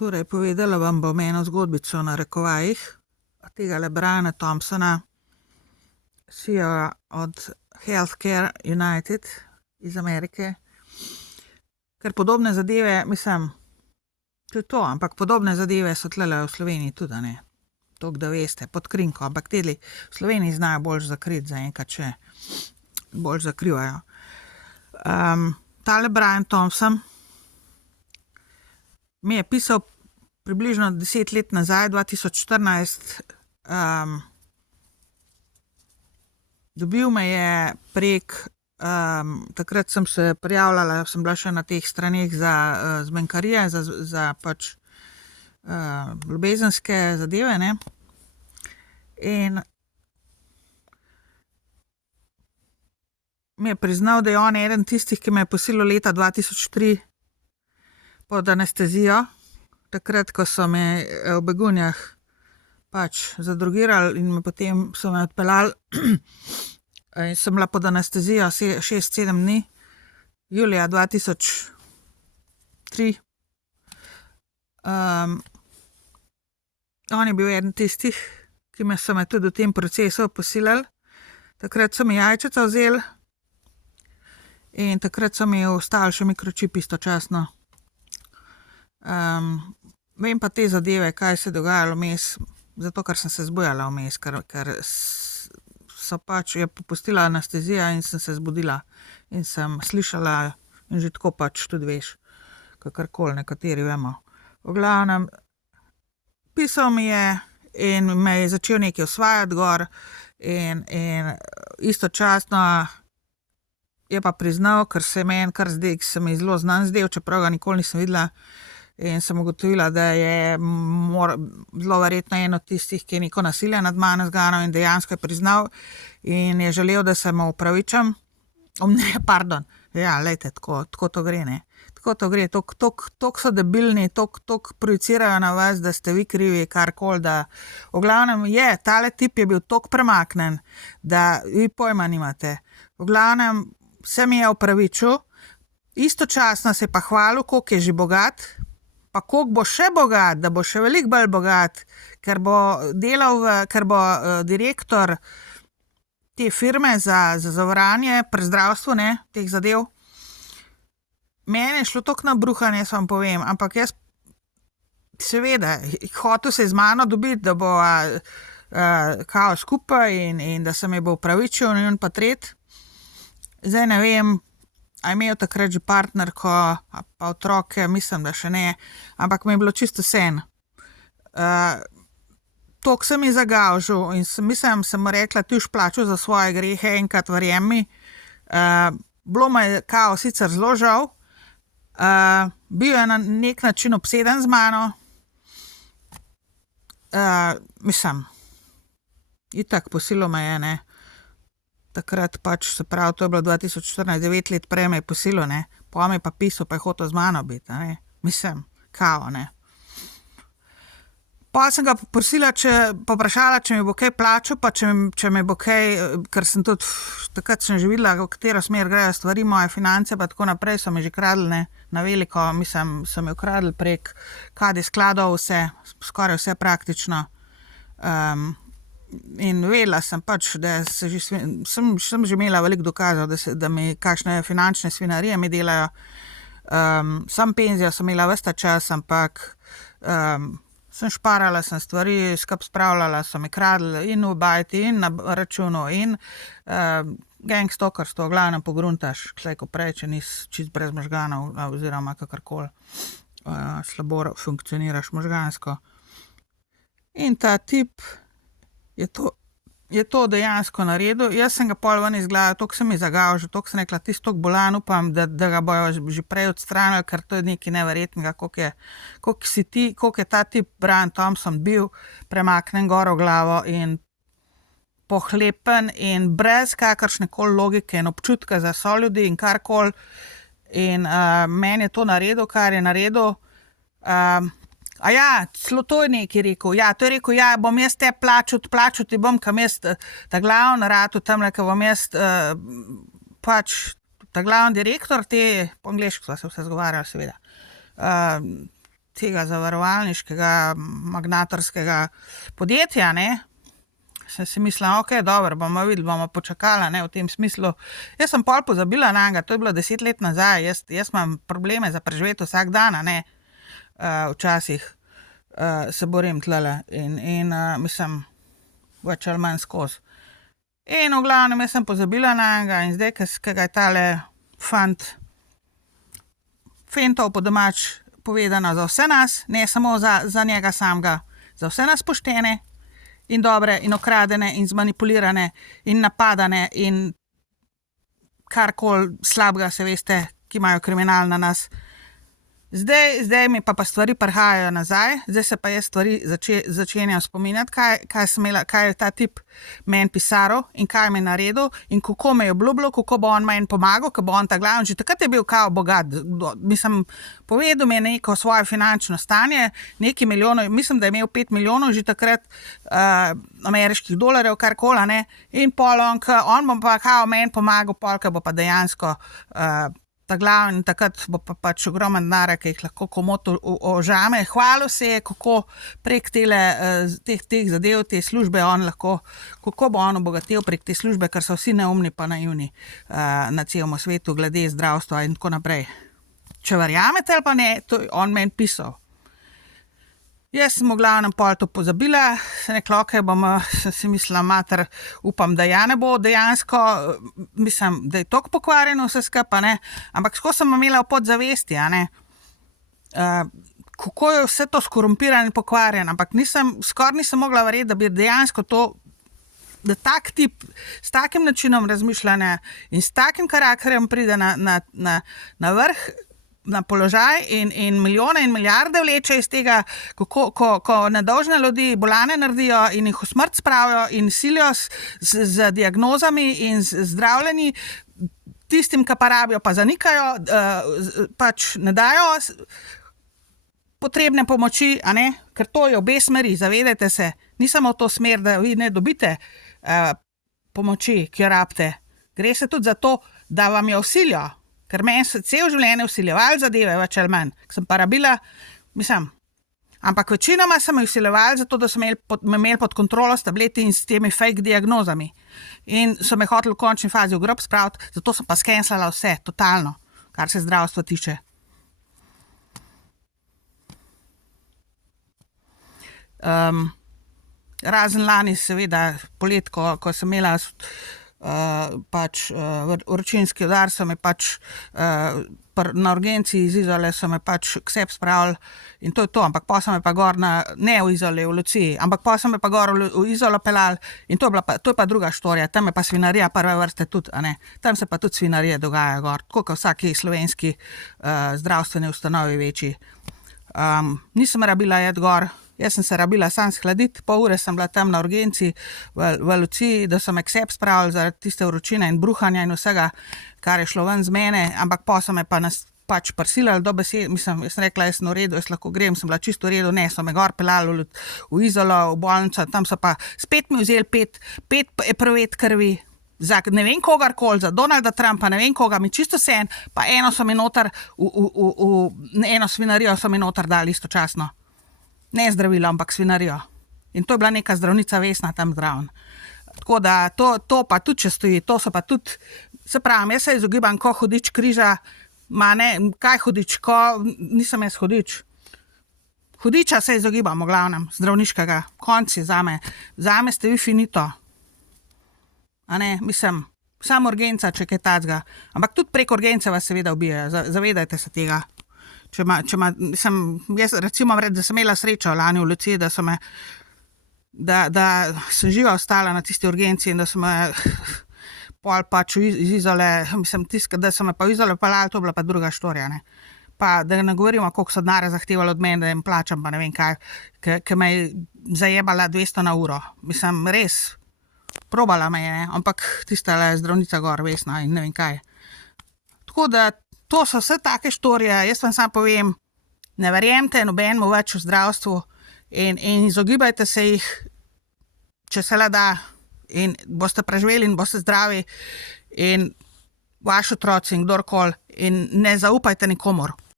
Torej, povedala vam bom eno zgodbico na rekovajih tega Briana Thompsona, CEO od Healthcare United iz Amerike. Ker podobne zadeve, mislim, tudi to, ampak podobne zadeve so tlele v Sloveniji tudi, ne. Toliko, da veste, pod krinko, ampak tedli v Sloveniji znajo bolj zakriti zaenkrat, če bolj zakrivajo. Tale Brian Thompson mi je pisal približno 10 let nazaj, 2014, dobil me je prek, takrat sem se prijavljala, sem bila še na teh straneh za zmenkarije, za pač ljubezenske zadeve, ne. In mi je priznal, da je on eden tistih, ki me je posilil leta 2003 pod anestezijo, takrat, ko so me v Begunjah pač zadrogirali in me potem so me odpeljali in sem bila pod anestezijo 6-7 dni, julija 2003. On je bil eden tistih, ki so me tudi v tem procesu posilili. Takrat so mi jajčeca vzeli in takrat so mi vstavili še mikročip istočasno. Vem pa te zadeve, kaj se je dogajalo vmes, zato ker sem se zbujala vmes, ker so pač, je popustila anestezija in sem se zbudila in sem slišala in že tako pač tudi veš, kakorkoli nekateri vemo. V glavnem, pisal mi je in me je začel nekaj osvajati gor in istočasno je pa priznal, ker se meni kar zdaj, ki se mi zelo znan zdel, čeprav ga nikoli nisem videla, in sem ugotovila, da je zelo verjetno eno od tistih, ki je neko nasilje nad mano zganil in dejansko je priznal in je želel, da se mu opravičam. Pardon, ja, lejte, tako to gre, ne. Tako to gre, toliko so debilni, toliko projicirajo na vas, da ste vi krivi, karkoli, da v glavnem je, tale tip je bil toliko premaknen, da vi pojma nimate. V glavnem se mi je opravičil, istočasno se je pa hvalil, koliko je že bogat, pa koliko bo še bogat, da bo še veliko bolj bogat, ker bo delal, ker bo direktor te firme za zavarovanje pri zdravstvu, ne, teh zadev. Meni je šlo toliko na bruhanje, jaz vam povem, ampak jaz seveda, hotel se je z mano dobiti, da bo kao skupaj in da se mi bo opravičil in pa tret. Zdaj ne vem, a je imel takrat že partnerko, pa otroke, mislim, da še ne, ampak mi je bilo čisto vseeno. Toliko sem ji zagavžil in mislim, sem mu rekla, ti už plačal za svoje grehe, enkrat verjemi. Bilo me je kao sicer zelo žal, bil je na nek način obseden z mano. Mislim, itak posilil me je, ne. Takrat pač, se pravi, to je bilo 2014, 9 let prej me je posilil, ne. Pa mi je pa pisal, pa je hotel z mano biti, ne. Mislim, kao, ne. Pa sem ga povprašala, če mi bo kaj plačal, pa če mi bo kaj, ker sem tudi, takrat sem že videla, v katero smer grejo stvari, moje finance, pa tako naprej so mi že kradli, ne, na veliko, mislim, so mi ukradli prek KD skladov vse, skoraj vse praktično. In vedela sem pač, da sem že imela veliko dokazov, da mi kakšne finančne svinarije mi delajo. Sam penzijo sem imela ves ta čas, ampak sem šparala, sem stvari skupaj spravljala, so mi kradli in v bajti in na računu in gangstokerstvo, v glavnem pogruntaš, slej ko prej, če nisi čist brez možganov oziroma kakorkoli slabo funkcioniraš možgansko. In ta tip je to dejansko naredil. Jaz sem ga pol ven iz glave, toliko sem mi zagavžil, toliko sem rekla, tisto toliko bolan, upam, da ga bojo že prej odstranili, ker to je nekaj neverjetnega, koliko je ta tip Brian Thompson bil premaknen gor v glavo in pohlepen in brez kakršnekoli logike in občutka za soljudi in karkoli. In meni je to naredil, kar je naredil. Celo to je nekaj rekel. Ja, to je rekel, ja, bom jaz te plačal ti bom, kam jaz ta glavni ratu tamle, ka bom jaz pač ta glavni direktor te, po angleško sva se vse zgovarjali seveda, tega zavarovalniškega magnatorskega podjetja, ne, sem si mislila, ok, dobro, bomo videli, bomo počakala, ne, v tem smislu. Jaz sem pol pozabila na njega, to je bilo 10 let nazaj, jaz imam probleme za preživeti vsak dan, ne, včasih se borim tlele in mislim, več ali manj skozi. In v glavnem, jaz sem pozabila na njega in zdaj, ko ga je tale fant fentov po domač povedano za vse nas, ne samo za njega samega, za vse nas poštene in dobre in okradene in zmanipulirane in napadane in karkoli slabega, se veste, ki imajo kriminal na nas. Zdaj mi pa stvari prihajajo nazaj, zdaj se pa jaz stvari začenjam spominjati, kaj je ta tip meni pisaril in kaj mi je naredil in kako me je obljubljal, kako bo on meni pomagal, ko bo on ta glavni. Že takrat je bil kao bogat. Mislim, povedal mi je neko svoje finančno stanje, nekaj milijonov, mislim, da je imel 5 milijonov že takrat ameriških dolarjev, karkoli, ne, in pol on bo pa kao meni pomagal, pol, ko bo pa dejansko ta glavni in takrat bo pa pač ogromen denar, ki jih lahko komot ožame. Hvalil se je, kako prek teh zadev, te službe on lahko, kako bo on obogatil prek te službe, ker so vsi neumni pa naivni na celem svetu glede zdravstva in tako naprej. Če verjamete ali pa ne, to je on meni pisal. Jaz sem v glavnem pol to pozabila, se nekaj okej sem si mislila, mater, upam, da ja ne bo dejansko, mislim, da je toliko pokvarjeno vse skupaj, ne, ampak skozi sem imela v podzavesti, ne, kako je vse to skorumpirano in pokvarjeno, ampak skoraj nisem mogla verjeti, da bi dejansko to, da tak tip s takim načinom razmišljanja in s takim karakterjem pride na vrh, na položaj in milijone in milijarde vleče iz tega, ko nedolžne ljudi bolane naredijo in jih v smrt spravijo in silijo z diagnozami in z zdravljenji, tistim, ki pa rabijo, pa zanikajo, pač ne dajo potrebne pomoči, a ne, ker to je obe smeri, zavedajte se, ni samo to smer, da vi ne dobite pomoči, ki jo rabite, gre se tudi za to, da vam jo vsilijo. Ker meni so cel življenje vsiljevali zadeve, več ali manj. Sem pa rabila, mislim, ampak večinoma sem jih vsiljevali zato, da so me imeli pod kontrolo s tableti in s temi fake diagnozami. In so me hoteli v končni fazi v grob spraviti, zato sem pa skenslala vse, totalno, kar se zdravstva tiče. Razen lani, seveda, polet, ko sem imela pač vročinski udar, so me pač na urgenci iz Izole so me pač k sebi spravili in to je to, ampak pa so me pa gor ne v Izoli, v Luciji, ampak pa so me pa gor v Izolo pelali in to je pa druga štorija, tam je pa svinarija prve vrste tudi, a ne, tam se pa tudi svinarije dogaja gor, tako kot vsaki slovenski zdravstveni ustanovi večji. Nisem rabila jeti gor, jaz sem se rabila sam shladiti, pol ure sem bila tam na urgenci v Luciji, da so me k sebi spravili zaradi tiste vročine in bruhanja in vsega, kar je šlo ven z mene, ampak pa so me pa pač prisilili do besed, mislim, jaz sem rekla, jaz sem v redu, jaz lahko grem, sem bila čisto v redu, ne, so me gor pelali v Izolo, v bolnico, tam so pa spet mi vzeli pet eprovet krvi, za ne vem kogarkoli, za Donalda Trumpa, ne vem koga, mi čisto sen, pa eno so mi noter, eno svinarijo so mi noter dali istočasno. Ne zdravilo, ampak svinarijo. In to je bila neka zdravnica Vesna tam zraven. Tako da to pa tudi, če stoji, to so pa tudi, se pravim, jaz se izogibam, ko hudič križa, kaj hudič, nisem jaz hudič. Hudiča se izogibam, v glavnem, zdravniškega, konci zame ste vi finito. A ne, mislim, samo urgenca, če kaj tacga, ampak tudi prek urgence vas seveda ubijajo, zavedajte se tega. Jaz recimo da sem imela srečo lani v Luciji, da sem živa ostala na tisti urgenci in da so me pol pač iz Izole, mislim, da so me pa v Izole pelali, to je bila pa druga štorija, ne. Pa da ne govorimo, koliko so denarja zahtevali od mene, da jim plačam, pa ne vem kaj, ki me je zajebala 200 na uro. Mislim, res, probala me je, ne, ampak tista zdravnica gor, Vesna in ne vem kaj. Tako da to so vse take štorije, jaz vam samo povem, ne verjemite nobenemu več v zdravstvu in izogibajte se jih, če se le da, in boste preživeli in boste zdravi in vaši otroci in kdorkoli in ne zaupajte nikomur.